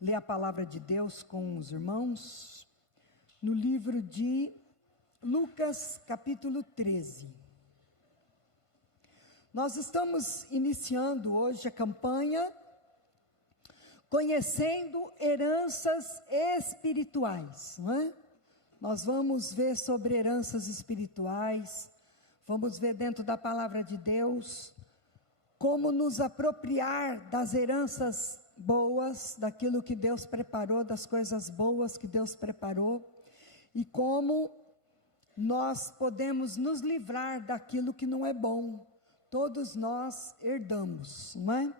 ler a palavra de Deus com os irmãos, no livro de Lucas, capítulo 13. Nós estamos iniciando hoje a campanha Conhecendo Heranças Espirituais, não é? Nós vamos ver sobre heranças espirituais, vamos ver dentro da palavra de Deus, como nos apropriar das heranças boas, daquilo que Deus preparou, das coisas boas que Deus preparou, e como nós podemos nos livrar daquilo que não é bom. Todos nós herdamos, não é?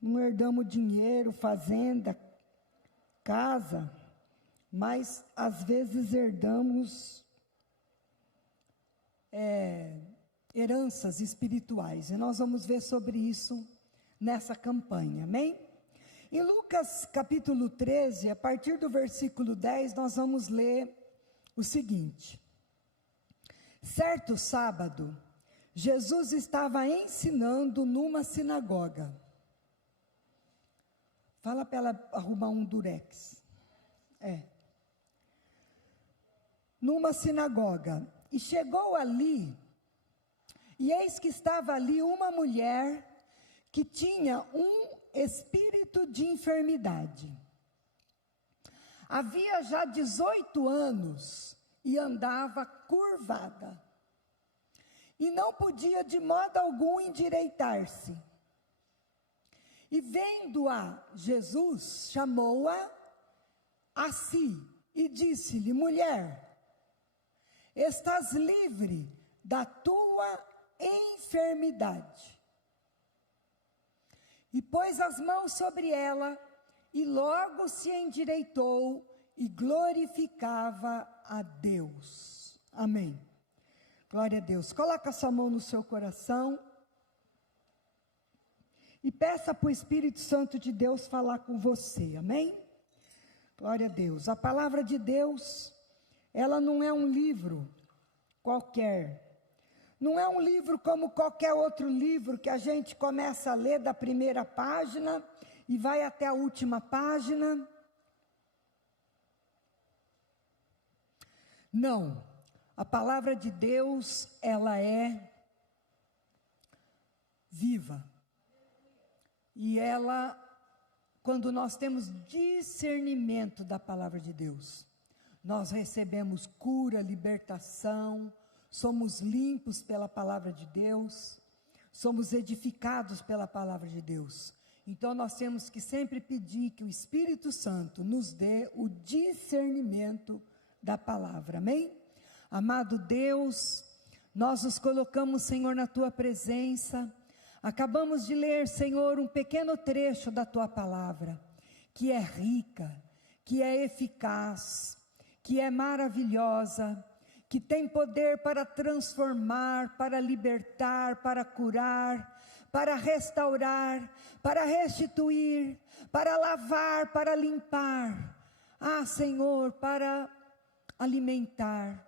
Não herdamos dinheiro, fazenda, casa, mas às vezes herdamos heranças espirituais, e nós vamos ver sobre isso nessa campanha, amém? Em Lucas capítulo 13, a partir do versículo 10, nós vamos ler o seguinte: certo sábado, Jesus estava ensinando numa sinagoga. Fala para ela arrumar um durex. Numa sinagoga. E chegou ali, e eis que estava ali uma mulher que tinha um espírito de enfermidade. Havia já 18 anos e andava curvada. E não podia de modo algum endireitar-se. E vendo-a, Jesus chamou-a a si e disse-lhe: mulher, estás livre da tua enfermidade. E pôs as mãos sobre ela, e logo se endireitou e glorificava a Deus. Amém. Glória a Deus. Coloca a sua mão no seu coração e peça para o Espírito Santo de Deus falar com você, amém? Glória a Deus. A palavra de Deus, ela não é um livro qualquer, não é um livro como qualquer outro livro que a gente começa a ler da primeira página e vai até a última página. Não, a palavra de Deus, ela é viva. E ela, quando nós temos discernimento da palavra de Deus, nós recebemos cura, libertação, somos limpos pela palavra de Deus, somos edificados pela palavra de Deus. Então nós temos que sempre pedir que o Espírito Santo nos dê o discernimento da palavra, amém? Amado Deus, nós nos colocamos, Senhor, na Tua presença. Acabamos de ler, Senhor, um pequeno trecho da Tua palavra, que é rica, que é eficaz, que é maravilhosa, que tem poder para transformar, para libertar, para curar, para restaurar, para restituir, para lavar, para limpar. Ah, Senhor, para alimentar,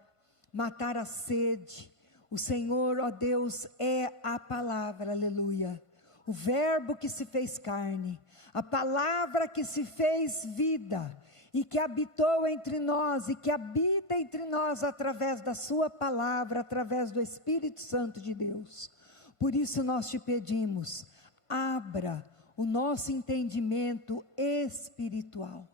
matar a sede. O Senhor, ó Deus, é a palavra, aleluia. O verbo que se fez carne, a palavra que se fez vida e que habitou entre nós e que habita entre nós através da sua palavra, através do Espírito Santo de Deus. Por isso nós te pedimos, abra o nosso entendimento espiritual.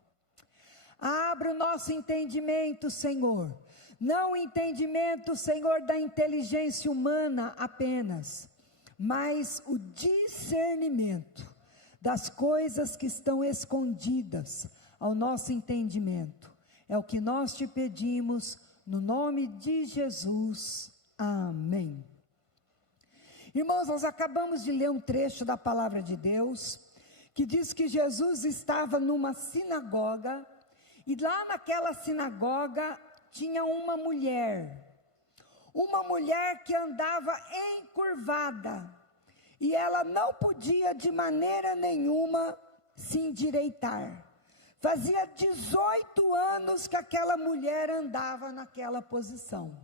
Abra o nosso entendimento, Senhor. Não o entendimento, Senhor, da inteligência humana apenas, mas o discernimento das coisas que estão escondidas ao nosso entendimento. É o que nós te pedimos, no nome de Jesus. Amém. Irmãos, nós acabamos de ler um trecho da palavra de Deus, que diz que Jesus estava numa sinagoga, e lá naquela sinagoga tinha uma mulher que andava encurvada, e ela não podia de maneira nenhuma se endireitar. Fazia 18 anos que aquela mulher andava naquela posição.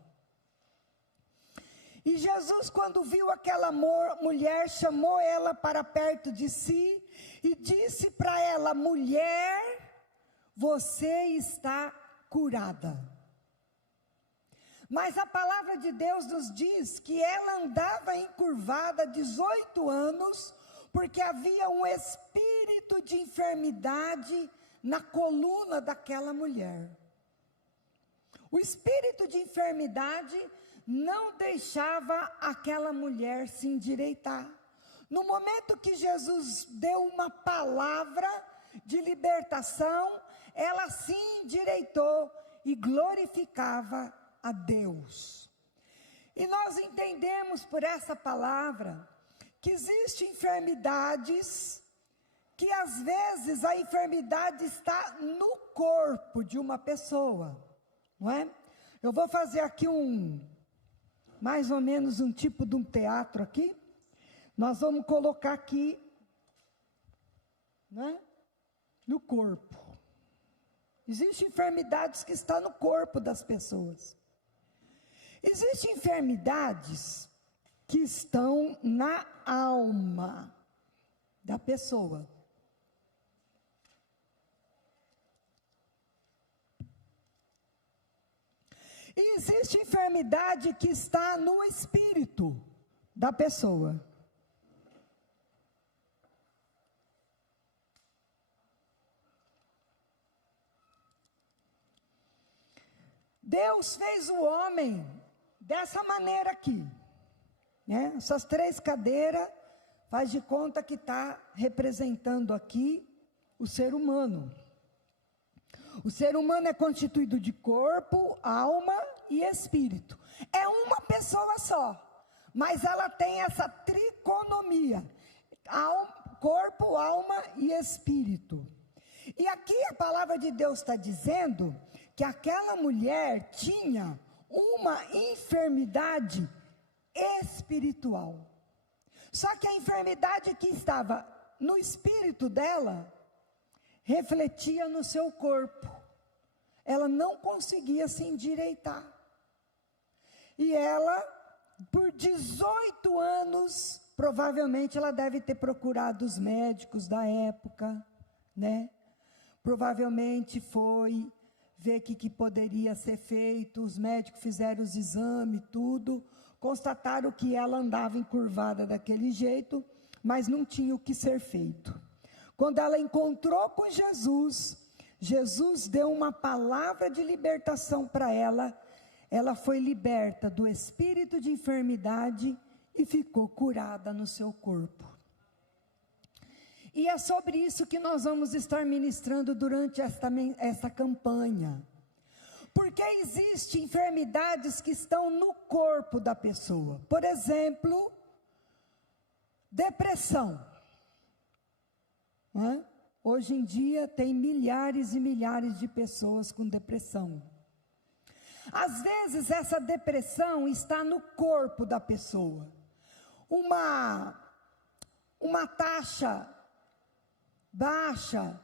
E Jesus, quando viu aquela mulher, chamou ela para perto de si e disse para ela: mulher, você está curada. Mas a palavra de Deus nos diz que ela andava encurvada 18 anos, porque havia um espírito de enfermidade na coluna daquela mulher. O espírito de enfermidade não deixava aquela mulher se endireitar. No momento que Jesus deu uma palavra de libertação, ela se endireitou e glorificava a Deus. E nós entendemos por essa palavra que existem enfermidades que às vezes a enfermidade está no corpo de uma pessoa, não é? Eu vou fazer aqui mais ou menos um tipo de um teatro aqui. Nós vamos colocar aqui, né, no corpo. Existem enfermidades que estão no corpo das pessoas. Existem enfermidades que estão na alma da pessoa. E existe enfermidade que está no espírito da pessoa. Deus fez o homem dessa maneira aqui, né? Essas 3 cadeiras, faz de conta que está representando aqui o ser humano. O ser humano é constituído de corpo, alma e espírito. É uma pessoa só, mas ela tem essa tricotomia: corpo, alma e espírito. E aqui a palavra de Deus está dizendo que aquela mulher tinha uma enfermidade espiritual. Só que a enfermidade que estava no espírito dela refletia no seu corpo. Ela não conseguia se endireitar. E ela, por 18 anos, provavelmente ela deve ter procurado os médicos da época, né? Provavelmente foi ver o que poderia ser feito. Os médicos fizeram os exames, tudo, constataram que ela andava encurvada daquele jeito, mas não tinha o que ser feito. Quando ela encontrou com Jesus, Jesus deu uma palavra de libertação para ela. Ela foi liberta do espírito de enfermidade e ficou curada no seu corpo. E é sobre isso que nós vamos estar ministrando durante esta campanha. Porque existem enfermidades que estão no corpo da pessoa. Por exemplo, depressão. Hoje em dia tem milhares e milhares de pessoas com depressão. Às vezes essa depressão está no corpo da pessoa. Uma taxa baixa,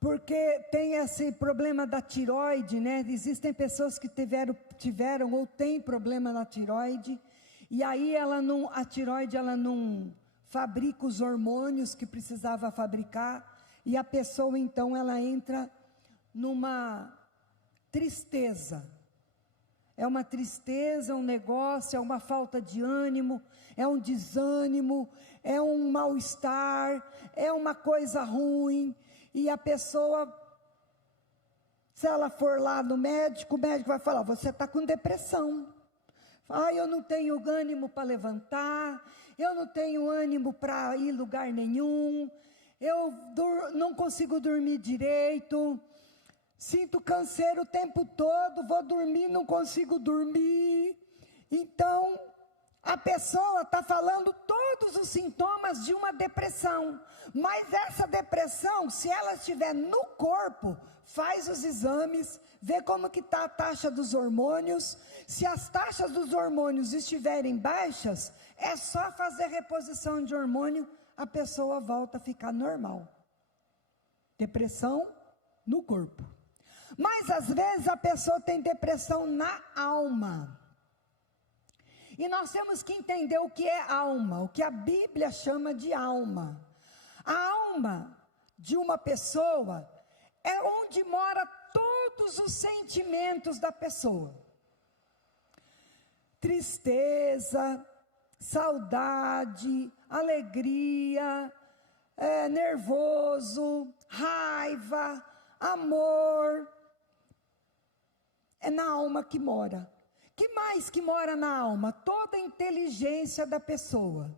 porque tem esse problema da tireoide, né? Existem pessoas que tiveram ou têm problema na tireoide, e aí a tireoide ela não fabrica os hormônios que precisava fabricar, e a pessoa então ela entra numa tristeza. É uma tristeza, um negócio, é uma falta de ânimo, é um desânimo, é um mal-estar, é uma coisa ruim. E a pessoa, se ela for lá no médico, o médico vai falar: você está com depressão. Eu não tenho ânimo para levantar, eu não tenho ânimo para ir em lugar nenhum, eu não consigo dormir direito, sinto canseiro o tempo todo, vou dormir, não consigo dormir. Então, a pessoa está falando todos os sintomas de uma depressão. Mas essa depressão, se ela estiver no corpo, faz os exames, vê como que está a taxa dos hormônios. Se as taxas dos hormônios estiverem baixas, é só fazer reposição de hormônio, a pessoa volta a ficar normal. Depressão no corpo. Mas às vezes a pessoa tem depressão na alma. E nós temos que entender o que é alma, o que a Bíblia chama de alma. alma de uma pessoa é onde mora todos os sentimentos da pessoa. Tristeza, saudade, alegria, nervoso, raiva, amor. É na alma que mora. Que mais que mora na alma? Toda a inteligência da pessoa.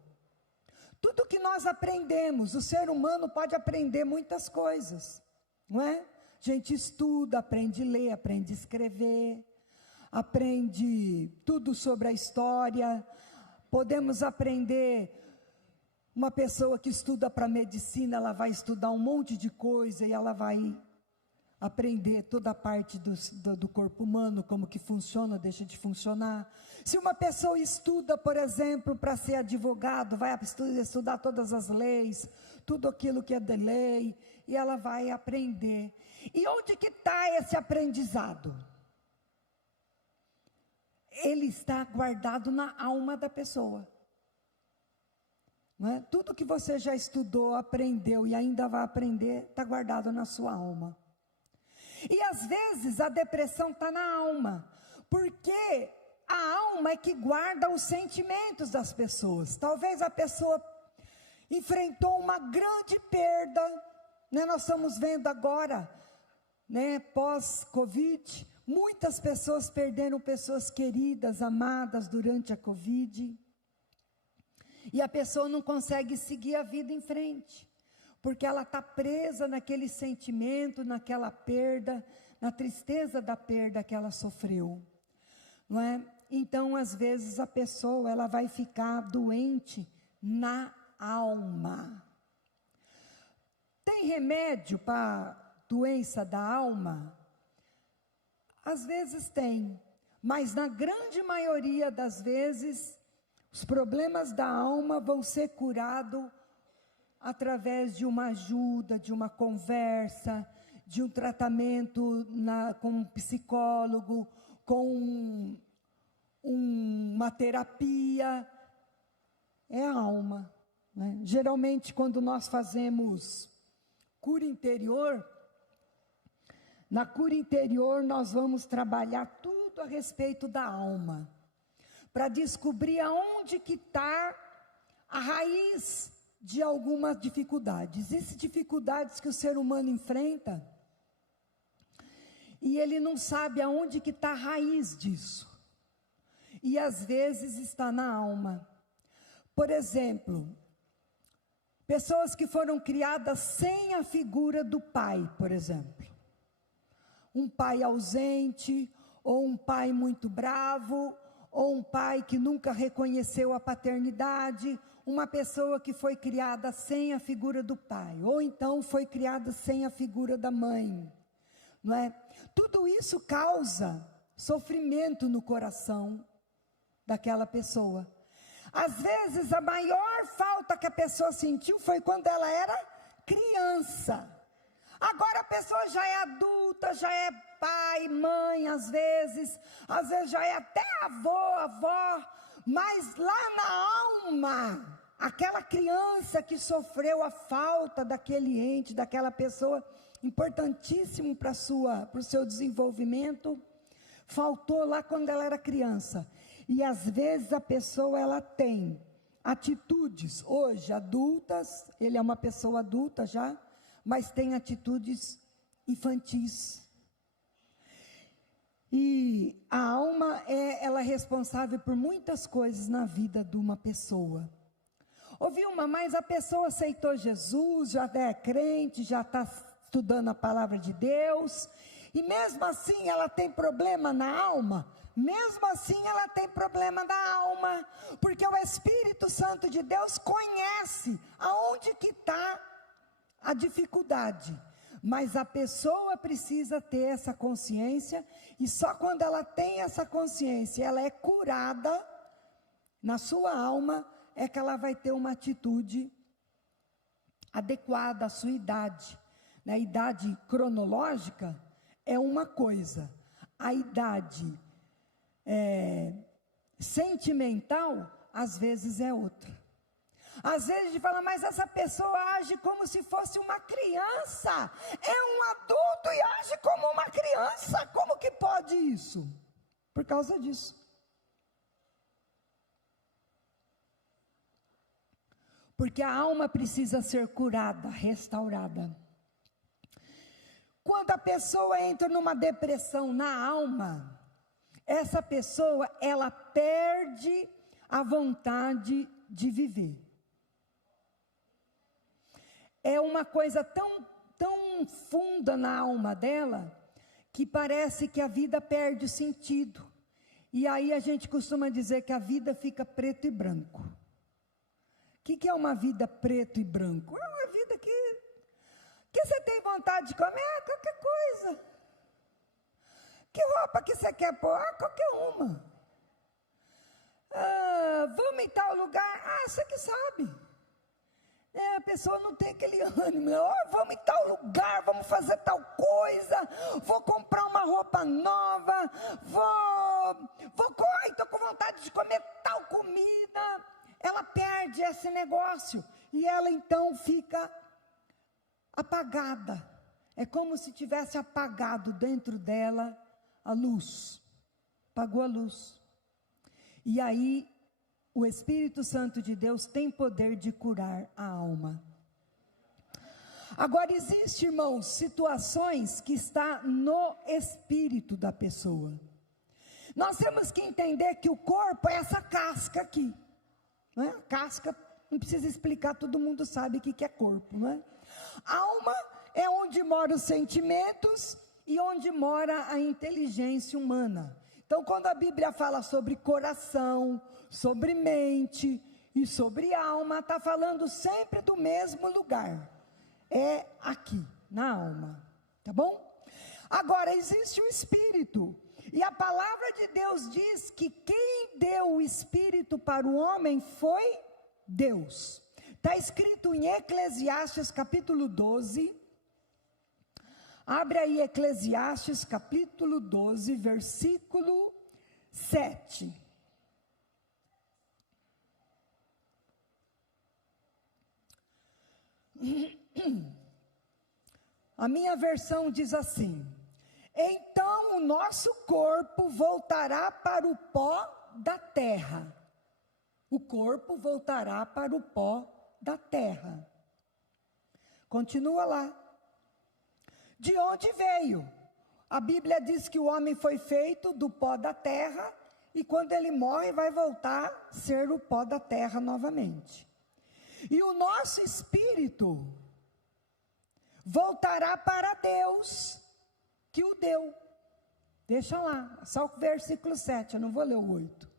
Tudo que nós aprendemos, o ser humano pode aprender muitas coisas, não é? A gente estuda, aprende a ler, aprende a escrever, aprende tudo sobre a história. Podemos aprender, uma pessoa que estuda para medicina, ela vai estudar um monte de coisa e ela vai aprender toda a parte do corpo humano, como que funciona, deixa de funcionar. Se uma pessoa estuda, por exemplo, para ser advogado, vai estudar todas as leis, tudo aquilo que é de lei, e ela vai aprender. E onde que está esse aprendizado? Ele está guardado na alma da pessoa. Não é? Tudo que você já estudou, aprendeu e ainda vai aprender, está guardado na sua alma. E às vezes a depressão está na alma, porque a alma é que guarda os sentimentos das pessoas. Talvez a pessoa enfrentou uma grande perda, né? Nós estamos vendo agora, né, pós-Covid, muitas pessoas perderam pessoas queridas, amadas durante a Covid, e a pessoa não consegue seguir a vida em frente, porque ela está presa naquele sentimento, naquela perda, na tristeza da perda que ela sofreu, não é? Então, às vezes, a pessoa, ela vai ficar doente na alma. Tem remédio para doença da alma? Às vezes tem, mas na grande maioria das vezes, os problemas da alma vão ser curados através de uma ajuda, de uma conversa, de um tratamento com um psicólogo, com uma terapia. É a alma, né? Geralmente, quando nós fazemos cura interior, na cura interior nós vamos trabalhar tudo a respeito da alma, para descobrir aonde que está a raiz de algumas dificuldades. Existem dificuldades que o ser humano enfrenta, e ele não sabe aonde que está a raiz disso. E às vezes está na alma. Por exemplo, pessoas que foram criadas sem a figura do pai, por exemplo. Um pai ausente, ou um pai muito bravo, ou um pai que nunca reconheceu a paternidade, uma pessoa que foi criada sem a figura do pai, ou então foi criada sem a figura da mãe, não é? Tudo isso causa sofrimento no coração daquela pessoa. Às vezes a maior falta que a pessoa sentiu foi quando ela era criança. Agora a pessoa já é adulta, já é pai, mãe, às vezes já é até avó, mas lá na alma, aquela criança que sofreu a falta daquele ente, daquela pessoa importantíssimo para o seu desenvolvimento, faltou lá quando ela era criança. E às vezes a pessoa, ela tem atitudes, hoje adultas, ele é uma pessoa adulta já, mas tem atitudes infantis. E a alma ela é responsável por muitas coisas na vida de uma pessoa. Ô Vilma, mas a pessoa aceitou Jesus, já é crente, já está estudando a palavra de Deus, e mesmo assim ela tem problema na alma? Mesmo assim ela tem problema da alma, porque o Espírito Santo de Deus conhece aonde que está a dificuldade, mas a pessoa precisa ter essa consciência, e só quando ela tem essa consciência, ela é curada na sua alma, é que ela vai ter uma atitude adequada à sua idade. Na idade cronológica é uma coisa, a idade sentimental às vezes é outra. Às vezes a gente fala, mas essa pessoa age como se fosse uma criança. É um adulto e age como uma criança. Como que pode isso? Por causa disso. Porque a alma precisa ser curada, restaurada. Quando a pessoa entra numa depressão na alma, essa pessoa, ela perde a vontade de viver. É uma coisa tão funda na alma dela, que parece que a vida perde o sentido. E aí a gente costuma dizer que a vida fica preto e branco. O que é uma vida preto e branco? É uma vida que você tem vontade de comer? Qualquer coisa. Que roupa que você quer pôr? Qualquer uma. Vamos em tal lugar? Você que sabe. A pessoa não tem aquele ânimo. Vamos em tal lugar, vamos fazer tal coisa. Vou comprar uma roupa nova. Estou com vontade de comer tal comida. Ela perde esse negócio. E ela então fica apagada. É como se tivesse apagado dentro dela a luz. Apagou a luz. E aí, o Espírito Santo de Deus tem poder de curar a alma. Agora, existe, irmãos, situações que está no espírito da pessoa. Nós temos que entender que o corpo é essa casca aqui. Não é? A casca, não precisa explicar, todo mundo sabe o que é corpo, não é? A alma é onde moram os sentimentos e onde mora a inteligência humana. Então, quando a Bíblia fala sobre coração, sobre mente e sobre alma, está falando sempre do mesmo lugar. É aqui, na alma, tá bom? Agora, existe o Espírito. E a palavra de Deus diz que quem deu o Espírito para o homem foi Deus. Está escrito em Eclesiastes capítulo 12. Abre aí Eclesiastes capítulo 12, versículo 7. A minha versão diz assim: então o nosso corpo voltará para o pó da terra. O corpo voltará para o pó da terra. Continua lá. De onde veio? A Bíblia diz que o homem foi feito do pó da terra, e quando ele morre vai voltar a ser o pó da terra novamente. E o nosso espírito voltará para Deus, que o deu. Deixa lá, só o versículo 7, eu não vou ler o 8.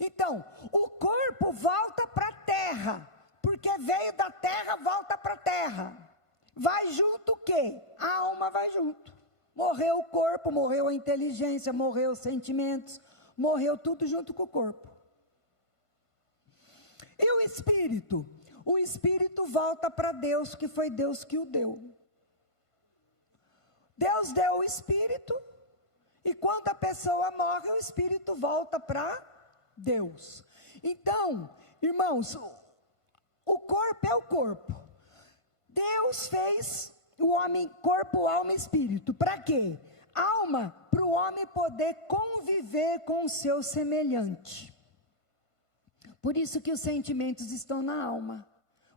Então, o corpo volta para a terra, porque veio da terra, volta para a terra. Vai junto o quê? A alma vai junto. Morreu o corpo, morreu a inteligência, morreu os sentimentos, morreu tudo junto com o corpo. E o espírito? O espírito volta para Deus, que foi Deus que o deu. Deus deu o espírito, e quando a pessoa morre, o espírito volta para Deus. Então, irmãos, o corpo é o corpo. Deus fez o homem, corpo, alma e espírito. Para quê? Alma, para o homem poder conviver com o seu semelhante. Por isso que os sentimentos estão na alma.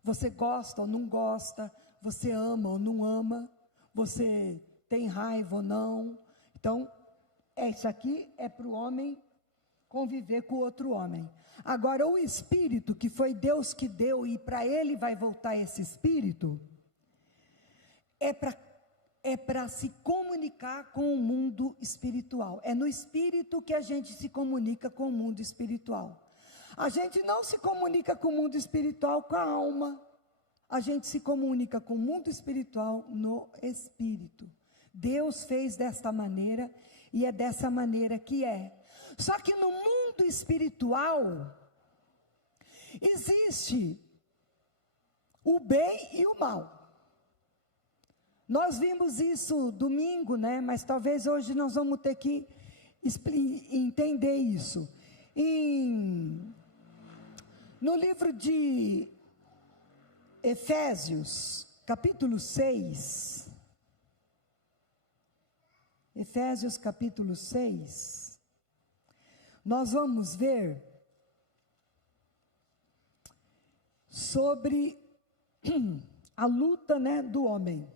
Você gosta ou não gosta, você ama ou não ama, você tem raiva ou não. Então, isso aqui é para o homem conviver com o outro homem. Agora, o espírito, que foi Deus que deu, e para ele vai voltar esse espírito, é para se comunicar com o mundo espiritual. É no espírito que a gente se comunica com o mundo espiritual. A gente não se comunica com o mundo espiritual com a alma. A gente se comunica com o mundo espiritual no espírito. Deus fez desta maneira, e é dessa maneira que é. Só que no mundo espiritual, existe o bem e o mal. Nós vimos isso domingo, né? Mas talvez hoje nós vamos ter que entender isso. No livro de Efésios, capítulo 6. Efésios, capítulo 6. Nós vamos ver sobre a luta, do homem.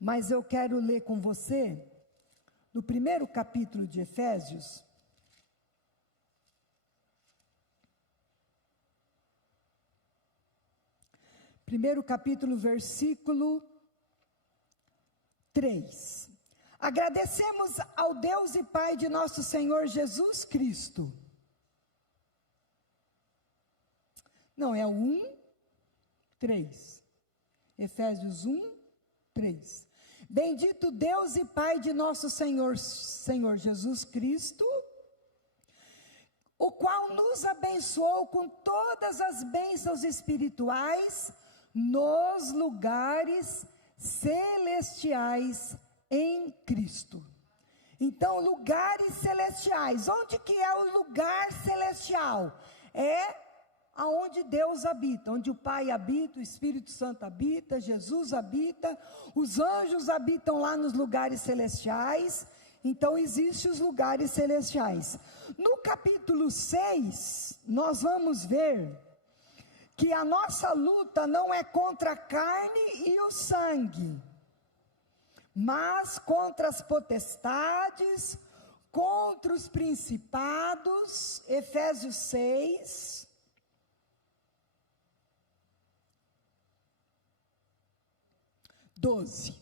Mas eu quero ler com você, no primeiro capítulo de Efésios, primeiro capítulo, versículo 3. Agradecemos ao Deus e Pai de nosso Senhor Jesus Cristo. Não, é o 1, 3. Efésios 1, 3. Bendito Deus e Pai de nosso Senhor Jesus Cristo, o qual nos abençoou com todas as bênçãos espirituais nos lugares celestiais em Cristo. Então, lugares celestiais. Onde que é o lugar celestial? É aonde Deus habita, onde o Pai habita, o Espírito Santo habita, Jesus habita, os anjos habitam lá nos lugares celestiais. Então, existem os lugares celestiais. No capítulo 6, nós vamos ver que a nossa luta não é contra a carne e o sangue, mas contra as potestades, contra os principados. Efésios 6, (12).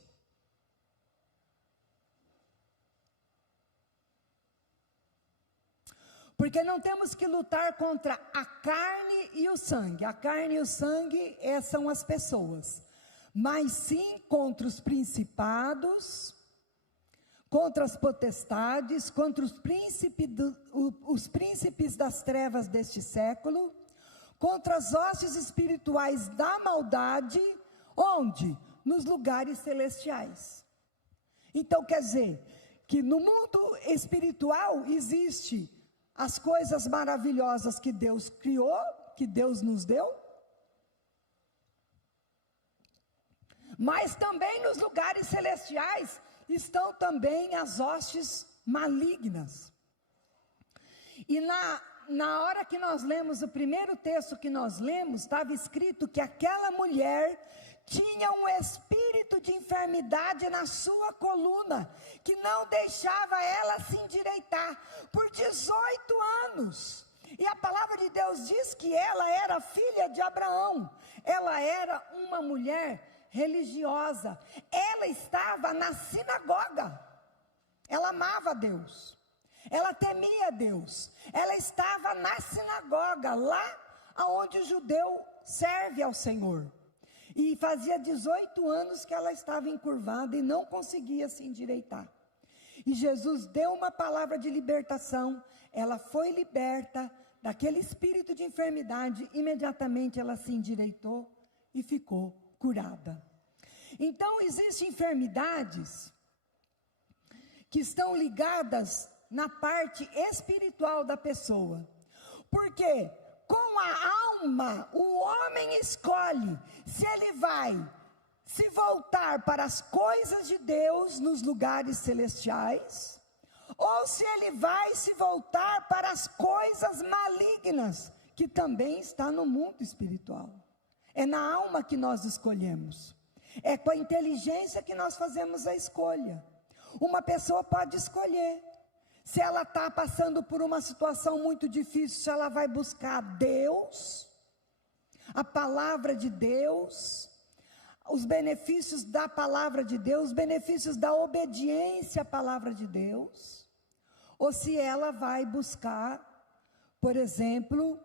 Porque não temos que lutar contra a carne e o sangue. A carne e o sangue são as pessoas. Mas sim contra os principados, contra as potestades, contra os príncipes das trevas deste século, contra as hostes espirituais da maldade, onde? Nos lugares celestiais. Então quer dizer que no mundo espiritual existe as coisas maravilhosas que Deus criou, que Deus nos deu, mas também nos lugares celestiais estão também as hostes malignas. E na hora que nós lemos, o primeiro texto que nós lemos, estava escrito que aquela mulher tinha um espírito de enfermidade na sua coluna, que não deixava ela se endireitar, por 18 anos. E a palavra de Deus diz que ela era filha de Abraão, ela era uma mulher religiosa, ela estava na sinagoga, ela amava Deus, ela temia Deus, ela estava na sinagoga, lá onde o judeu serve ao Senhor. E fazia 18 anos que ela estava encurvada e não conseguia se endireitar. E Jesus deu uma palavra de libertação, ela foi liberta daquele espírito de enfermidade, imediatamente ela se endireitou e ficou curada. Então, existem enfermidades que estão ligadas na parte espiritual da pessoa. Por quê? Com a alma, o homem escolhe se ele vai se voltar para as coisas de Deus nos lugares celestiais, ou se ele vai se voltar para as coisas malignas, que também está no mundo espiritual. É na alma que nós escolhemos, é com a inteligência que nós fazemos a escolha. Uma pessoa pode escolher, se ela está passando por uma situação muito difícil, se ela vai buscar Deus, a palavra de Deus, os benefícios da palavra de Deus, os benefícios da obediência à palavra de Deus, ou se ela vai buscar, por exemplo,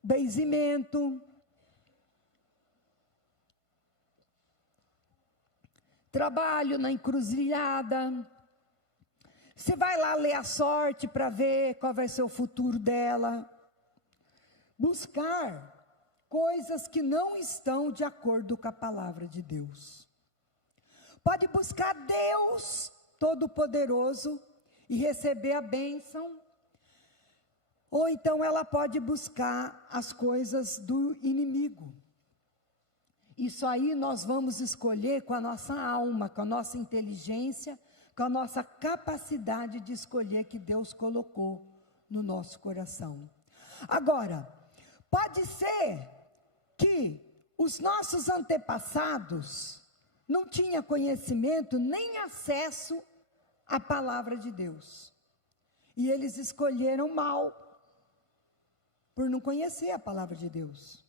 benzimento, trabalho na encruzilhada. Você vai lá ler a sorte para ver qual vai ser o futuro dela. Buscar coisas que não estão de acordo com a palavra de Deus. Pode buscar Deus Todo-Poderoso e receber a bênção. ou então ela pode buscar as coisas do inimigo. Isso aí nós vamos escolher com a nossa alma, com a nossa inteligência, com a nossa capacidade de escolher que Deus colocou no nosso coração. Agora, pode ser que os nossos antepassados não tinham conhecimento nem acesso à palavra de Deus. E eles escolheram mal, por não conhecer a palavra de Deus.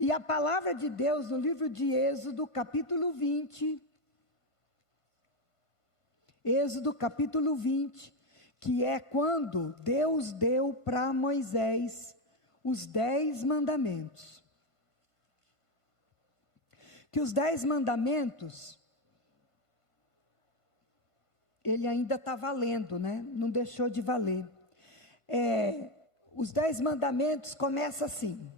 E a palavra de Deus, no livro de Êxodo, capítulo 20, Êxodo, capítulo 20, que é quando Deus deu para Moisés os 10 mandamentos. Que os 10 mandamentos, ele ainda está valendo, né? Não deixou de valer. Os 10 mandamentos começam assim.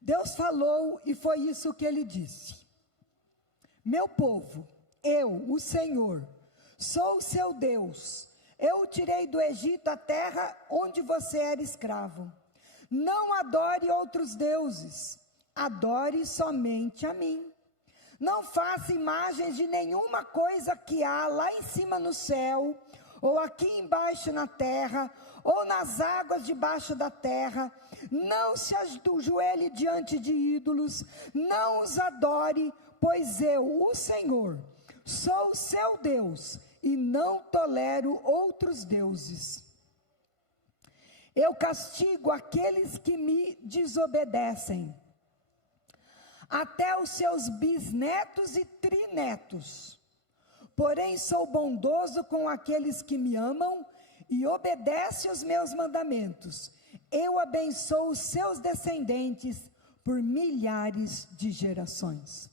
Deus falou e foi isso que ele disse. Meu povo, eu, o Senhor, sou o seu Deus. Eu o tirei do Egito, a terra onde você era escravo. Não adore outros deuses. Adore somente a mim. Não faça imagens de nenhuma coisa que há lá em cima no céu, ou aqui embaixo na terra, ou nas águas debaixo da terra. Não se ajoelhe diante de ídolos, não os adore, pois eu, o Senhor, sou o seu Deus, e não tolero outros deuses. Eu castigo aqueles que me desobedecem, até os seus bisnetos e trinetos. Porém sou bondoso com aqueles que me amam e obedecem os meus mandamentos. Eu abençoo os seus descendentes por milhares de gerações.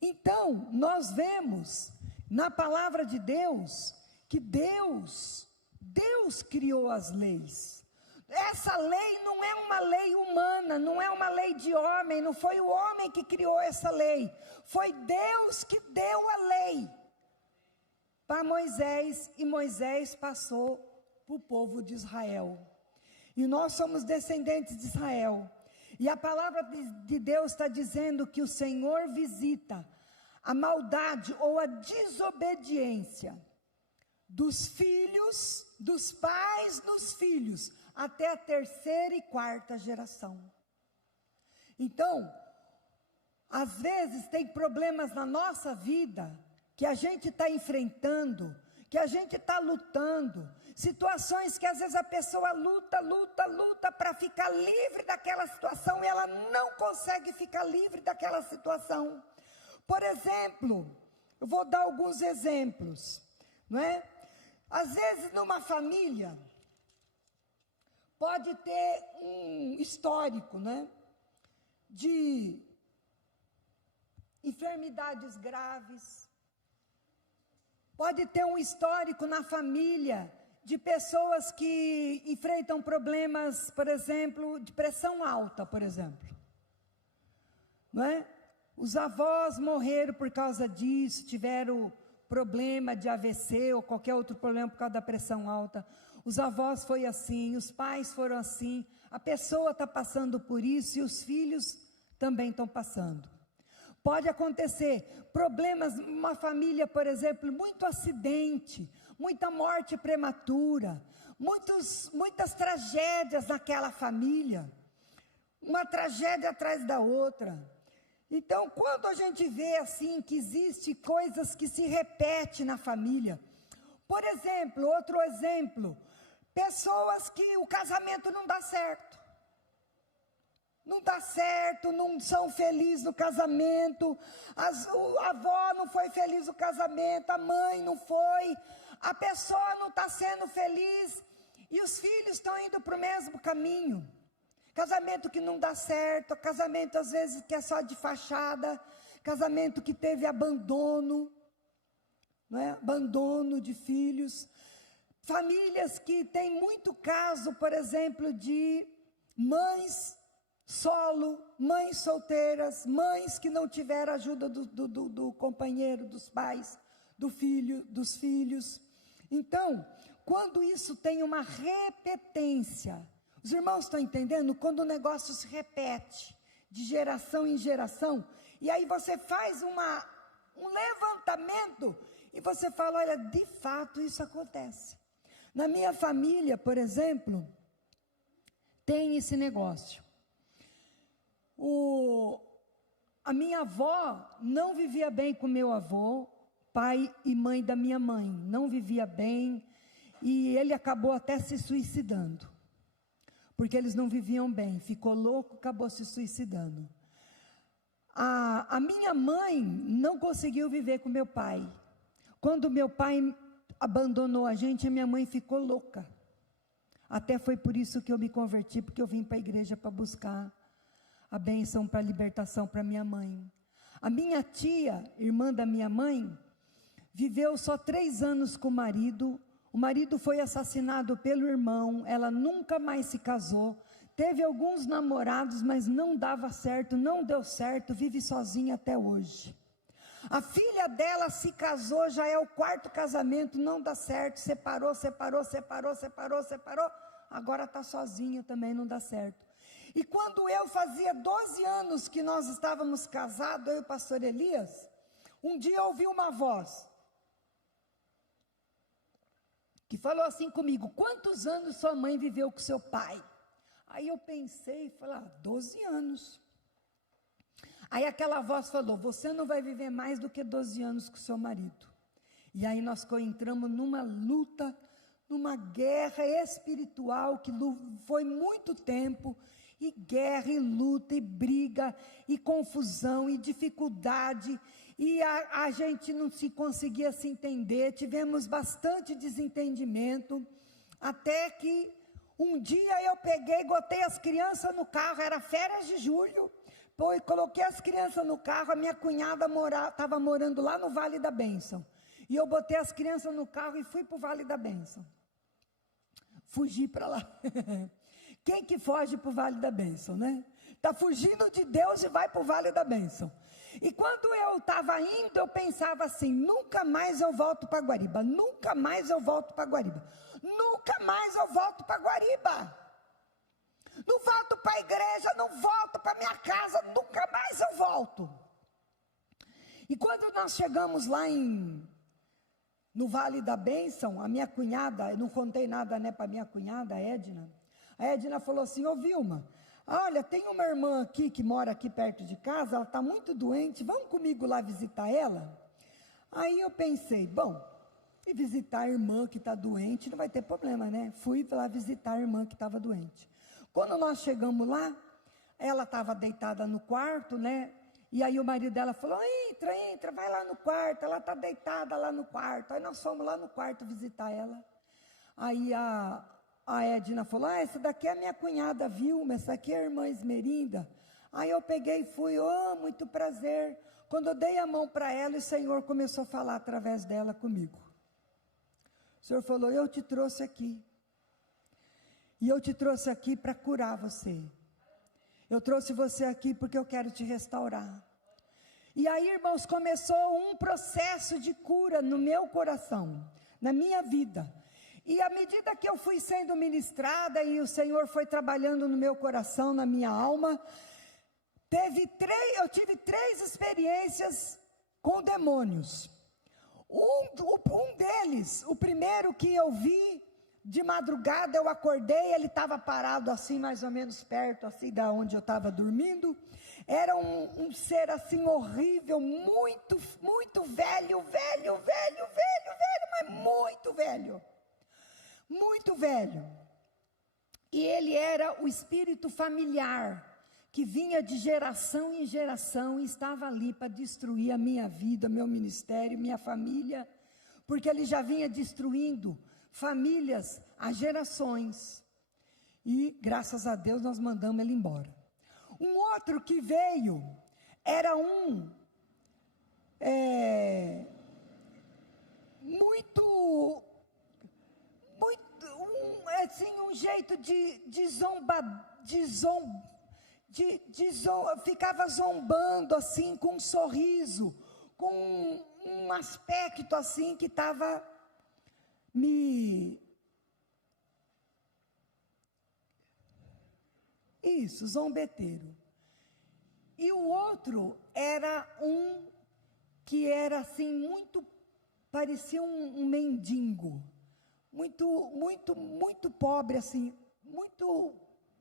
Então, nós vemos na palavra de Deus que Deus criou as leis. Essa lei não é uma lei humana, não é uma lei de homem, não foi o homem que criou essa lei, foi Deus que deu a lei para Moisés, e Moisés passou para o povo de Israel. E nós somos descendentes de Israel, e a palavra de Deus está dizendo que o Senhor visita a maldade ou a desobediência dos filhos, dos pais nos filhos, até a 3ª e 4ª geração. Então, às vezes tem problemas na nossa vida, que a gente está enfrentando, que a gente está lutando, situações que às vezes a pessoa luta para ficar livre daquela situação, e ela não consegue ficar livre daquela situação. Por exemplo, eu vou dar alguns exemplos, não é? Às vezes numa família, pode ter um histórico, né, de enfermidades graves, pode ter um histórico na família de pessoas que enfrentam problemas, por exemplo, de pressão alta, por exemplo, não é? Os avós morreram por causa disso, tiveram problema de AVC ou qualquer outro problema por causa da pressão alta. Os avós foi assim, os pais foram assim, a pessoa está passando por isso e os filhos também estão passando. Pode acontecer problemas numa família, por exemplo, muito acidente, muita morte prematura, muitas tragédias naquela família, uma tragédia atrás da outra. Então, quando a gente vê assim que existe coisas que se repetem na família, por exemplo, outro exemplo, pessoas que o casamento não dá certo, não são felizes no casamento, a avó não foi feliz no casamento, a mãe não foi, a pessoa não está sendo feliz, e os filhos estão indo para o mesmo caminho. Casamento que não dá certo, casamento às vezes que é só de fachada, casamento que teve abandono, não é? Abandono de filhos. Famílias que têm muito caso, por exemplo, de mães solo, mães solteiras, mães que não tiveram ajuda do companheiro, dos pais, dos filhos. Então, quando isso tem uma repetência, Os irmãos estão entendendo? Quando o negócio se repete, de geração em geração, e aí você faz um levantamento, e você fala, olha, de fato isso acontece. Na minha família, por exemplo, tem esse negócio. A minha avó não vivia bem com meu avô, pai e mãe da minha mãe, não vivia bem, e ele acabou até se suicidando, porque eles não viviam bem, ficou louco, acabou se suicidando. A minha mãe não conseguiu viver com meu pai. Quando meu pai abandonou a gente, a minha mãe ficou louca. Até foi por isso que eu me converti, porque eu vim para a igreja para buscar a bênção para a libertação para minha mãe. A minha tia, irmã da minha mãe, viveu só 3 anos com o marido foi assassinado pelo irmão, ela nunca mais se casou, teve alguns namorados, mas não dava certo, não deu certo, vive sozinha até hoje. A filha dela se casou, já é o 4º casamento, não dá certo, separou, agora está sozinha também, não dá certo. E quando eu fazia 12 anos que nós estávamos casados, eu e o pastor Elias, um dia eu ouvi uma voz, que falou assim comigo, quantos anos sua mãe viveu com seu pai? Aí eu pensei, falei, 12 anos. Aí aquela voz falou, você não vai viver mais do que 12 anos com seu marido. E aí nós entramos numa luta, numa guerra espiritual, que foi muito tempo, e guerra, e luta, e briga, e confusão, e dificuldade, e a gente não se conseguia se entender, tivemos bastante desentendimento, até que um dia eu peguei, botei as crianças no carro, era férias de julho, coloquei as crianças no carro, a minha cunhada estava morando lá no Vale da Bênção, e eu botei as crianças no carro e fui para o Vale da Bênção, fugi para lá. Quem que foge para o Vale da Bênção, né? Está fugindo de Deus e vai para o Vale da Bênção. E quando eu estava indo, eu pensava assim, nunca mais eu volto para Guariba, nunca mais eu volto para Guariba, nunca mais eu volto para Guariba, não volto para a igreja, não volto para minha casa, nunca mais eu volto. E quando nós chegamos lá no Vale da Bênção, a minha cunhada, eu não contei nada, né, para minha cunhada, a Edna falou assim, ô Vilma, olha, tem uma irmã aqui, que mora aqui perto de casa, ela está muito doente, vamos comigo lá visitar ela? Aí eu pensei, bom, e visitar a irmã que está doente, não vai ter problema, né? Fui lá visitar a irmã que estava doente. Quando nós chegamos lá, ela estava deitada no quarto, né? E aí o marido dela falou, entra, vai lá no quarto, ela está deitada lá no quarto. Aí nós fomos lá no quarto visitar ela. Aí a Edna falou, essa daqui é a minha cunhada Vilma, essa aqui é a irmã Esmerinda. Aí eu peguei e fui, muito prazer. Quando eu dei a mão para ela, o Senhor começou a falar através dela comigo. O Senhor falou, eu te trouxe aqui. E eu te trouxe aqui para curar você. Eu trouxe você aqui porque eu quero te restaurar. E aí, irmãos, começou um processo de cura no meu coração, na minha vida. E à medida que eu fui sendo ministrada e o Senhor foi trabalhando no meu coração, na minha alma, eu tive 3 experiências com demônios. Um deles, o primeiro que eu vi, de madrugada eu acordei, ele estava parado assim, mais ou menos perto assim da onde eu estava dormindo. Era um ser assim horrível, muito, muito velho, mas muito velho. Muito velho. E ele era o espírito familiar, que vinha de geração em geração, e estava ali para destruir a minha vida, meu ministério, minha família, porque ele já vinha destruindo famílias há gerações, e graças a Deus nós mandamos ele embora. Um outro que veio, era um jeito ficava zombando assim, com um sorriso, com um aspecto assim, que estava Isso, zombeteiro. E o outro era um que era assim, parecia um mendigo, muito pobre assim, muito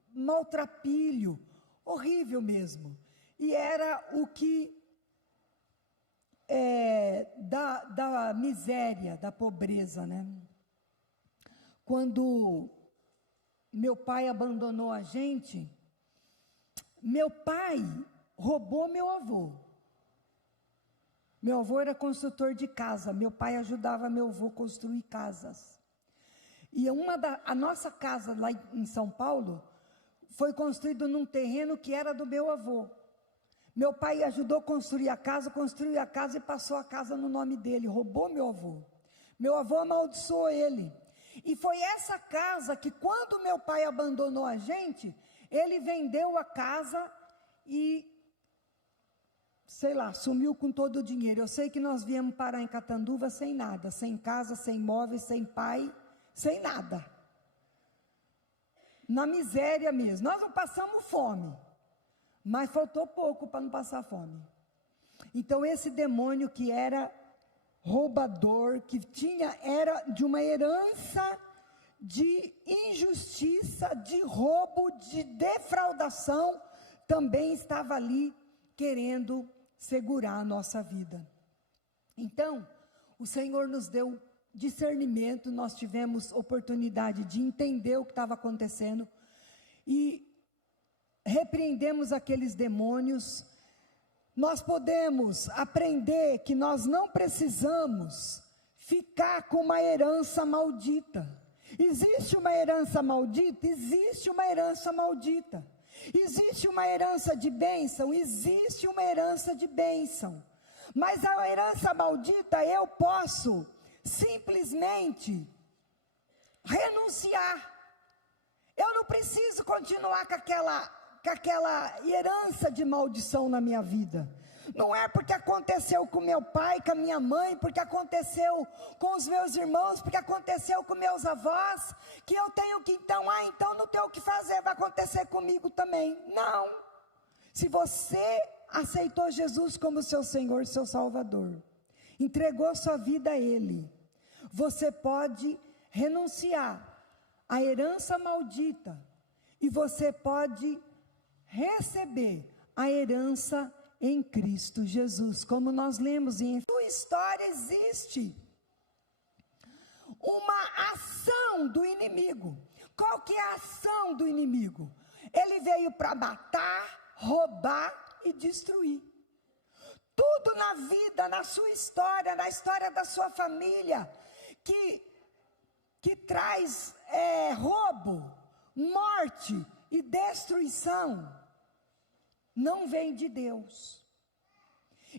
maltrapilho, horrível mesmo. E era o que da miséria, da pobreza, né? Quando meu pai abandonou a gente, meu pai roubou meu avô. Meu avô era construtor de casa, meu pai ajudava meu avô a construir casas. E a nossa casa lá em São Paulo foi construída num terreno que era do meu avô. Meu pai ajudou a construir a casa, construiu a casa e passou a casa no nome dele, roubou meu avô. Meu avô amaldiçoou ele. E foi essa casa que, quando meu pai abandonou a gente, ele vendeu a casa e, sei lá, sumiu com todo o dinheiro. Eu sei que nós viemos parar em Catanduva sem nada, sem casa, sem móveis, sem pai, sem nada. Na miséria mesmo. Nós não passamos fome, mas faltou pouco para não passar fome. Então esse demônio que era roubador, era de uma herança de injustiça, de roubo, de defraudação, também estava ali querendo segurar a nossa vida. Então, o Senhor nos deu discernimento, nós tivemos oportunidade de entender o que estava acontecendo e repreendemos aqueles demônios. Nós podemos aprender que nós não precisamos ficar com uma herança maldita. Existe uma herança maldita? Existe uma herança maldita. Existe uma herança de bênção? Existe uma herança de bênção. Mas a herança maldita eu posso simplesmente renunciar. Eu não preciso continuar com aquela herança de maldição na minha vida. Não é porque aconteceu com meu pai, com a minha mãe, porque aconteceu com os meus irmãos, porque aconteceu com meus avós, que eu tenho que então não tenho o que fazer, vai acontecer comigo também. Não. Se você aceitou Jesus como seu Senhor, seu Salvador, entregou sua vida a Ele, você pode renunciar à herança maldita e você pode receber a herança em Cristo Jesus, como nós lemos em sua história. Existe uma ação do inimigo. Qual que é a ação do inimigo? Ele veio para matar, roubar e destruir. Tudo na vida, na sua história, na história da sua família, que traz roubo, morte e destruição, não vem de Deus.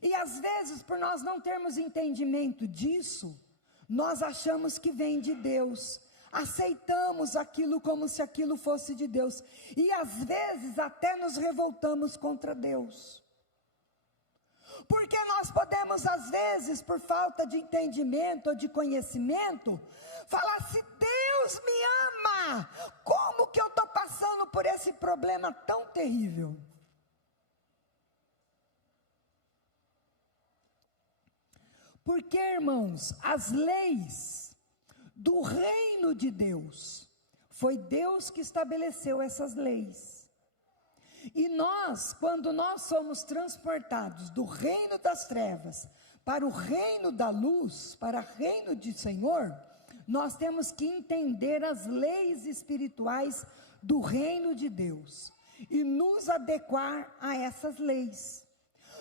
E às vezes, por nós não termos entendimento disso, nós achamos que vem de Deus, aceitamos aquilo como se aquilo fosse de Deus, e às vezes até nos revoltamos contra Deus. Porque nós podemos, às vezes, por falta de entendimento ou de conhecimento, falar: se Deus me ama, como que eu estou passando por esse problema tão terrível? Porque, irmãos, as leis do reino de Deus, foi Deus que estabeleceu essas leis. E nós, quando nós somos transportados do reino das trevas para o reino da luz, para o reino do Senhor, nós temos que entender as leis espirituais do reino de Deus e nos adequar a essas leis.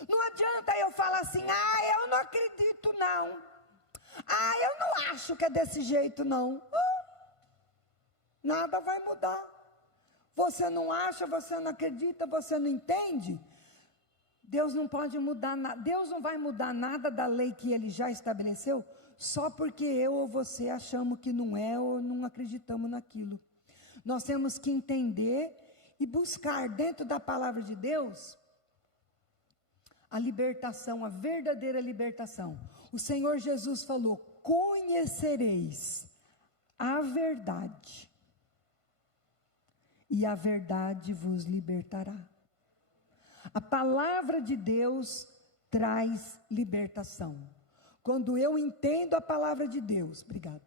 Não adianta eu falar assim: eu não acredito não, eu não acho que é desse jeito não. Nada vai mudar. Você não acha, você não acredita, você não entende? Deus não pode mudar nada. Deus não vai mudar nada da lei que Ele já estabeleceu, só porque eu ou você achamos que não é ou não acreditamos naquilo. Nós temos que entender e buscar dentro da palavra de Deus a libertação, a verdadeira libertação. O Senhor Jesus falou: conhecereis a verdade, e a verdade vos libertará. A palavra de Deus traz libertação. Quando eu entendo a palavra de Deus, obrigada.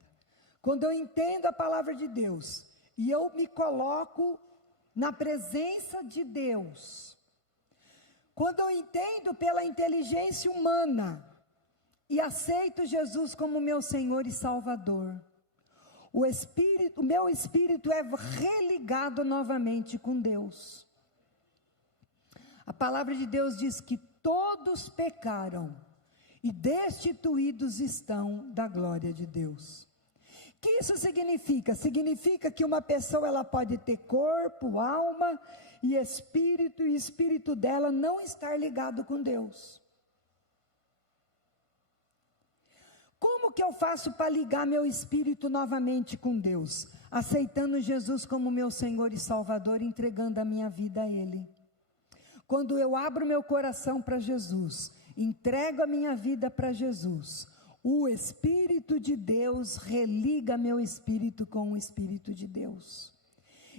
Quando eu entendo a palavra de Deus e eu me coloco na presença de Deus, quando eu entendo pela inteligência humana e aceito Jesus como meu Senhor e Salvador, o meu espírito é religado novamente com Deus. A palavra de Deus diz que todos pecaram e destituídos estão da glória de Deus. O que isso significa? Significa que uma pessoa ela pode ter corpo, alma e o espírito dela não estar ligado com Deus. Como que eu faço para ligar meu espírito novamente com Deus? Aceitando Jesus como meu Senhor e Salvador, entregando a minha vida a Ele. Quando eu abro meu coração para Jesus, entrego a minha vida para Jesus, o Espírito de Deus religa meu espírito com o Espírito de Deus.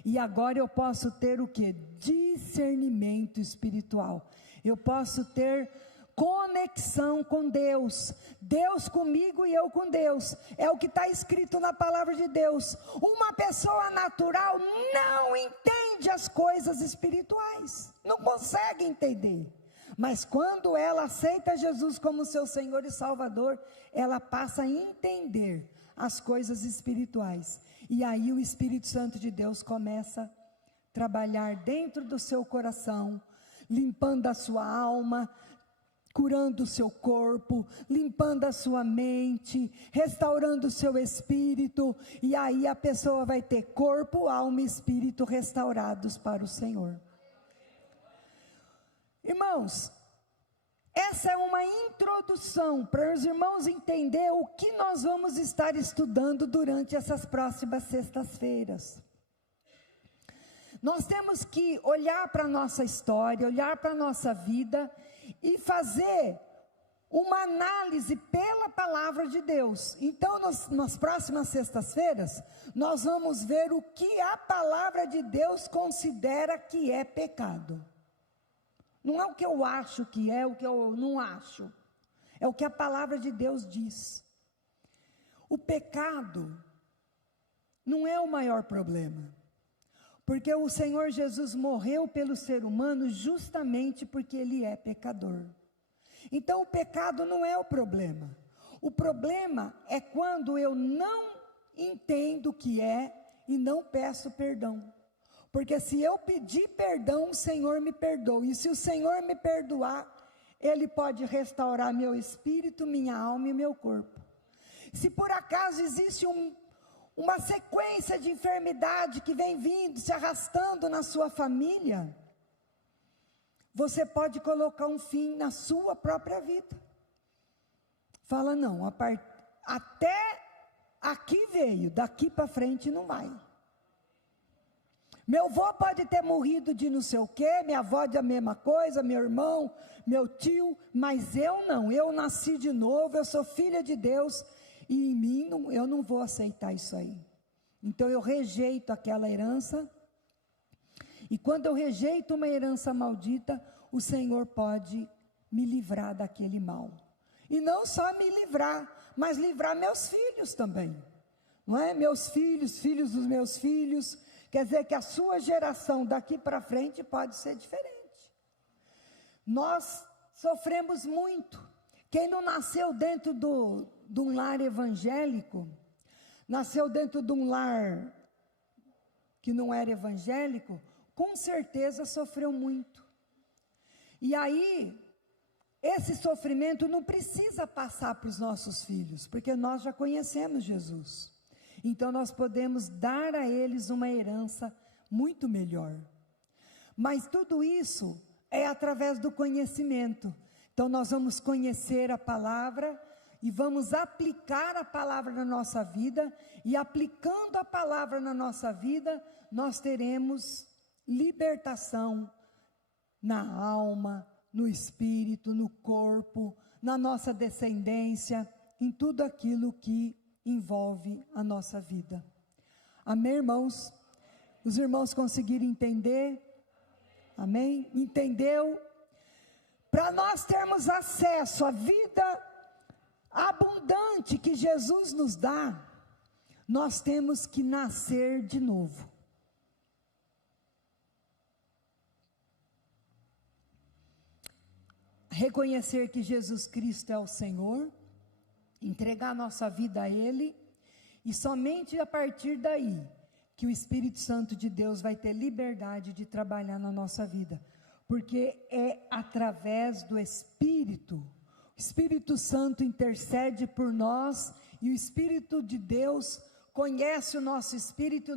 E agora eu posso ter o quê? Discernimento espiritual. Eu posso ter conexão com Deus, Deus comigo e eu com Deus, é o que está escrito na palavra de Deus. Uma pessoa natural não entende as coisas espirituais, não consegue entender, mas quando ela aceita Jesus como seu Senhor e Salvador, ela passa a entender as coisas espirituais, e aí o Espírito Santo de Deus começa a trabalhar dentro do seu coração, limpando a sua alma, curando o seu corpo, limpando a sua mente, restaurando o seu espírito, e aí a pessoa vai ter corpo, alma e espírito restaurados para o Senhor. Irmãos, essa é uma introdução para os irmãos entenderem o que nós vamos estar estudando durante essas próximas sextas-feiras. Nós temos que olhar para a nossa história, olhar para a nossa vida e fazer uma análise pela palavra de Deus. Então, nas próximas sextas-feiras, nós vamos ver o que a palavra de Deus considera que é pecado. Não é o que eu acho que é, o que eu não acho. É o que a palavra de Deus diz. O pecado não é o maior problema. Porque o Senhor Jesus morreu pelo ser humano justamente porque ele é pecador. Então o pecado não é o problema. O problema é quando eu não entendo o que é e não peço perdão. Porque se eu pedir perdão, o Senhor me perdoa. E se o Senhor me perdoar, Ele pode restaurar meu espírito, minha alma e meu corpo. Se por acaso existe uma sequência de enfermidade que vem vindo, se arrastando na sua família, você pode colocar um fim na sua própria vida. Fala, não, até aqui veio, daqui para frente não vai. Meu avô pode ter morrido de não sei o quê, minha avó de a mesma coisa, meu irmão, meu tio, mas eu não, eu nasci de novo, eu sou filha de Deus, e em mim eu não vou aceitar isso aí. Então eu rejeito aquela herança, e quando eu rejeito uma herança maldita, o Senhor pode me livrar daquele mal. E não só me livrar, mas livrar meus filhos também. Não é? Meus filhos, filhos dos meus filhos. Quer dizer que a sua geração daqui para frente pode ser diferente. Nós sofremos muito. Quem não nasceu dentro de um lar evangélico, nasceu dentro de um lar que não era evangélico, com certeza sofreu muito. E aí, esse sofrimento não precisa passar para os nossos filhos, porque nós já conhecemos Jesus. Então nós podemos dar a eles uma herança muito melhor. Mas tudo isso é através do conhecimento. Então nós vamos conhecer a palavra e vamos aplicar a palavra na nossa vida, e aplicando a palavra na nossa vida, nós teremos libertação na alma, no espírito, no corpo, na nossa descendência, em tudo aquilo que envolve a nossa vida. Amém, irmãos? Os irmãos conseguiram entender? Amém? Entendeu? Para nós termos acesso à vida abundante que Jesus nos dá, nós temos que nascer de novo. Reconhecer que Jesus Cristo é o Senhor, entregar nossa vida a Ele, e somente a partir daí, que o Espírito Santo de Deus vai ter liberdade de trabalhar na nossa vida, porque é através do Espírito, o Espírito Santo intercede por nós, e o Espírito de Deus conhece o nosso espírito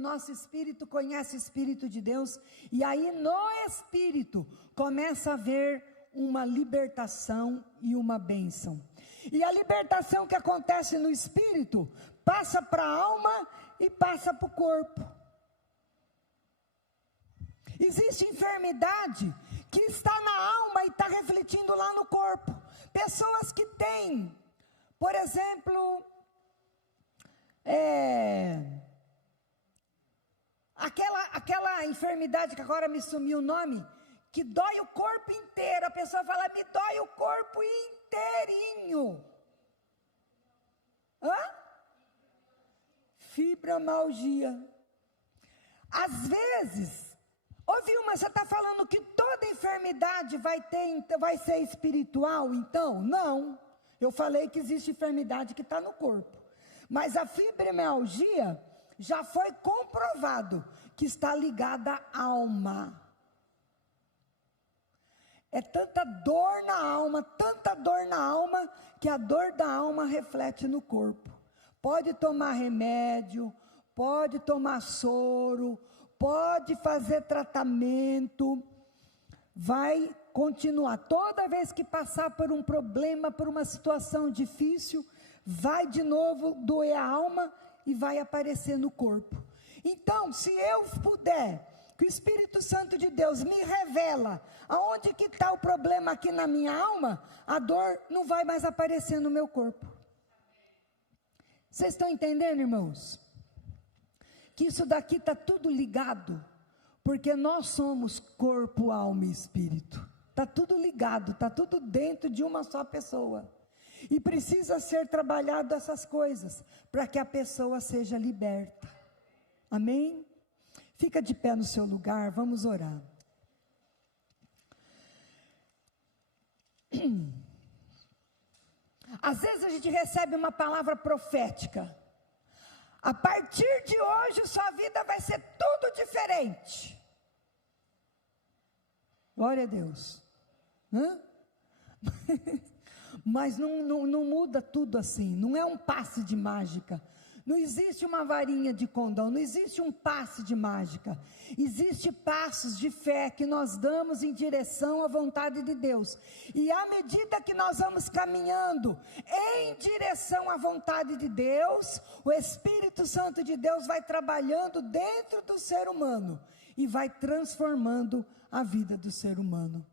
conhece o Espírito de Deus, e aí no Espírito começa a haver uma libertação e uma bênção. E a libertação que acontece no Espírito, passa para a alma e passa para o corpo. Existe enfermidade que está na alma e está refletindo lá no corpo. Pessoas que têm, por exemplo, aquela enfermidade que agora me sumiu o nome, que dói o corpo inteiro. A pessoa fala, me dói o corpo inteirinho. Fibromialgia. Às vezes, Vilma, você está falando que toda enfermidade vai ser espiritual, então? Não. Eu falei que existe enfermidade que está no corpo. Mas a fibromialgia já foi comprovado que está ligada à alma. É tanta dor na alma, que a dor da alma reflete no corpo. Pode tomar remédio, pode tomar soro, pode fazer tratamento, vai continuar. Toda vez que passar por um problema, por uma situação difícil, vai de novo doer a alma e vai aparecer no corpo. Então, se eu puder, que o Espírito Santo de Deus me revela aonde que está o problema aqui na minha alma, a dor não vai mais aparecer no meu corpo. Vocês estão entendendo, irmãos? Que isso daqui está tudo ligado, porque nós somos corpo, alma e espírito. Está tudo ligado, está tudo dentro de uma só pessoa. E precisa ser trabalhado essas coisas, para que a pessoa seja liberta. Amém? Fica de pé no seu lugar, vamos orar. Às vezes a gente recebe uma palavra profética. A partir de hoje, sua vida vai ser tudo diferente. Glória a Deus. Mas não muda tudo assim. Não é um passe de mágica. Não existe uma varinha de condão, não existe um passe de mágica. Existe passos de fé que nós damos em direção à vontade de Deus. E à medida que nós vamos caminhando em direção à vontade de Deus, o Espírito Santo de Deus vai trabalhando dentro do ser humano e vai transformando a vida do ser humano.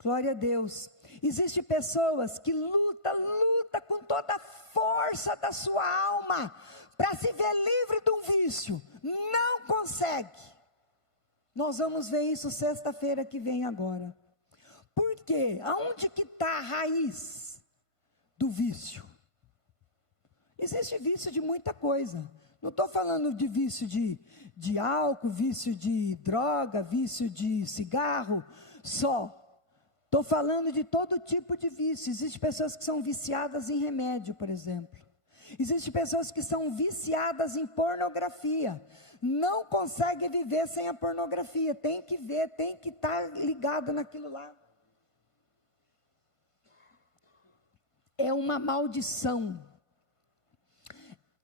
Glória a Deus. Existem pessoas que lutam com toda a força da sua alma para se ver livre de um vício. Não consegue. Nós vamos ver isso sexta-feira que vem agora. Por quê? Aonde que está a raiz do vício? Existe vício de muita coisa. Não estou falando de vício de álcool, vício de droga, vício de cigarro, só. Estou falando de todo tipo de vício. Existem pessoas que são viciadas em remédio, por exemplo. Existem pessoas que são viciadas em pornografia. Não conseguem viver sem a pornografia. Tem que ver, tem que estar ligado naquilo lá. É uma maldição.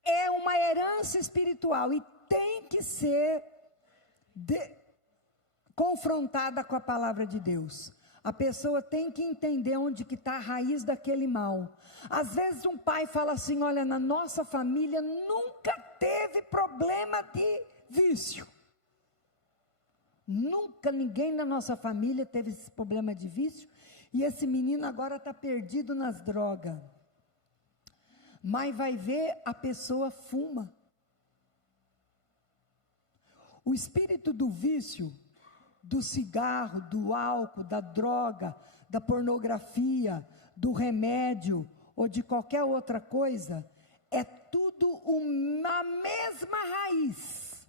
É uma herança espiritual e tem que ser confrontada com a palavra de Deus. A pessoa tem que entender onde que está a raiz daquele mal. Às vezes um pai fala assim, olha, na nossa família nunca teve problema de vício. Nunca ninguém na nossa família teve esse problema de vício. E esse menino agora está perdido nas drogas. Mas vai ver, a pessoa fuma. O espírito do vício, do cigarro, do álcool, da droga, da pornografia, do remédio ou de qualquer outra coisa, é tudo uma mesma raiz.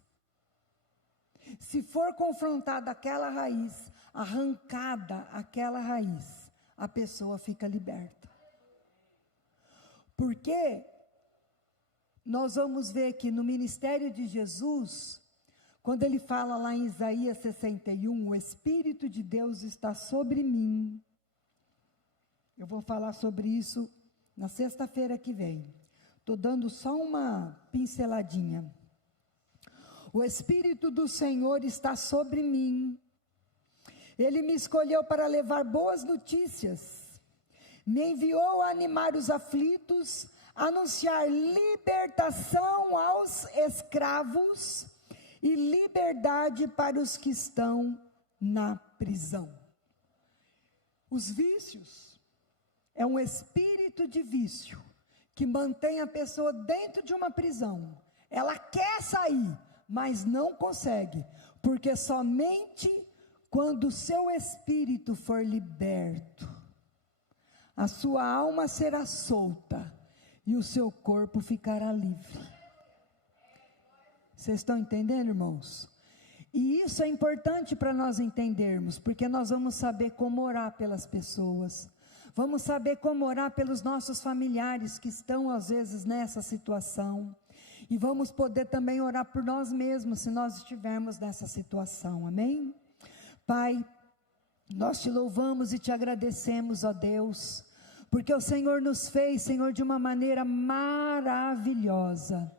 Se for confrontada aquela raiz, arrancada aquela raiz, a pessoa fica liberta. Porque nós vamos ver que no ministério de Jesus, quando ele fala lá em Isaías 61, o Espírito de Deus está sobre mim. Eu vou falar sobre isso na sexta-feira que vem. Estou dando só uma pinceladinha. O Espírito do Senhor está sobre mim. Ele me escolheu para levar boas notícias. Me enviou a animar os aflitos, anunciar libertação aos escravos e liberdade para os que estão na prisão. Os vícios é um espírito de vício que mantém a pessoa dentro de uma prisão. Ela quer sair, mas não consegue, porque somente quando o seu espírito for liberto, a sua alma será solta e o seu corpo ficará livre. Vocês estão entendendo, irmãos? E isso é importante para nós entendermos, porque nós vamos saber como orar pelas pessoas, vamos saber como orar pelos nossos familiares que estão às vezes nessa situação, e vamos poder também orar por nós mesmos, se nós estivermos nessa situação, amém? Pai, nós te louvamos e te agradecemos, ó Deus, porque o Senhor nos fez, Senhor, de uma maneira maravilhosa.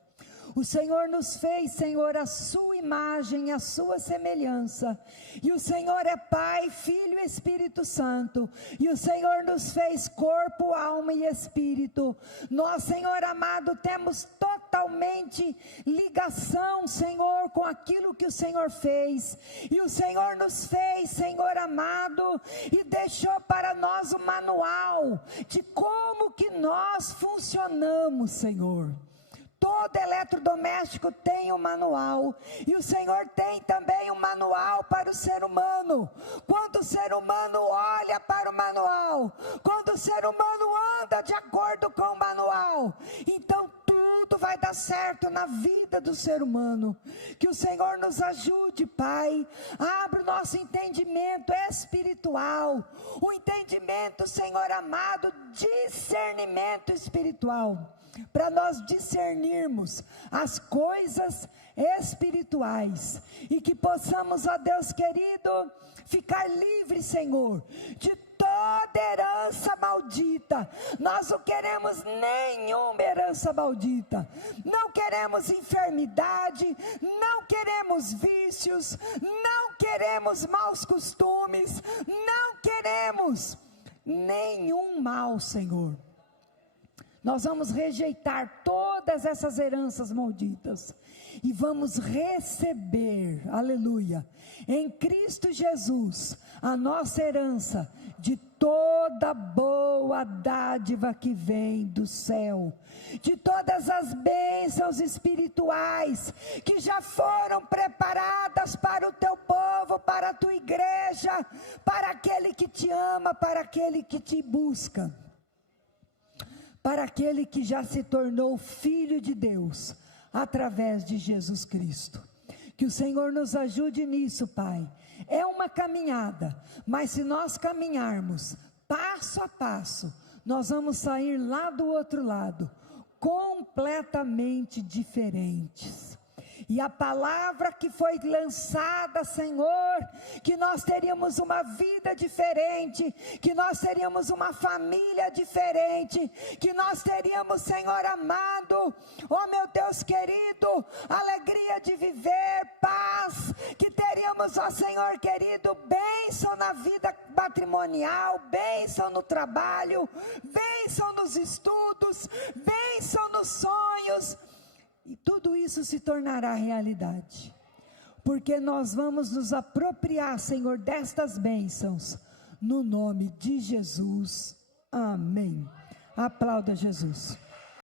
O Senhor nos fez, Senhor, a sua imagem, a sua semelhança, e o Senhor é Pai, Filho e Espírito Santo, e o Senhor nos fez corpo, alma e espírito. Nós, Senhor amado, temos totalmente ligação, Senhor, com aquilo que o Senhor fez, e o Senhor nos fez, Senhor amado, e deixou para nós o manual de como que nós funcionamos, Senhor. Todo eletrodoméstico tem um manual, e o Senhor tem também um manual para o ser humano. Quando o ser humano olha para o manual, quando o ser humano anda de acordo com o manual, então tudo vai dar certo na vida do ser humano. Que o Senhor nos ajude, Pai. Abra o nosso entendimento espiritual, o entendimento, Senhor amado, discernimento espiritual, para nós discernirmos as coisas espirituais, e que possamos, ó Deus querido, ficar livres, Senhor, de toda herança maldita. Nós não queremos nenhuma herança maldita, não queremos enfermidade, não queremos vícios, não queremos maus costumes, não queremos nenhum mal, Senhor. Nós vamos rejeitar todas essas heranças malditas e vamos receber, aleluia, em Cristo Jesus, a nossa herança de toda boa dádiva que vem do céu, de todas as bênçãos espirituais que já foram preparadas para o teu povo, para a tua igreja, para aquele que te ama, para aquele que te busca, para aquele que já se tornou filho de Deus, através de Jesus Cristo. Que o Senhor nos ajude nisso, Pai. É uma caminhada, mas se nós caminharmos passo a passo, nós vamos sair lá do outro lado, completamente diferentes. E a palavra que foi lançada, Senhor, que nós teríamos uma vida diferente, que nós teríamos uma família diferente, que nós teríamos, Senhor amado, oh meu Deus querido, alegria de viver, paz, que teríamos, ó Senhor querido, bênção na vida matrimonial, bênção no trabalho, bênção nos estudos, bênção nos sonhos. E tudo isso se tornará realidade, porque nós vamos nos apropriar, Senhor, destas bênçãos, no nome de Jesus, amém. Aplauda Jesus.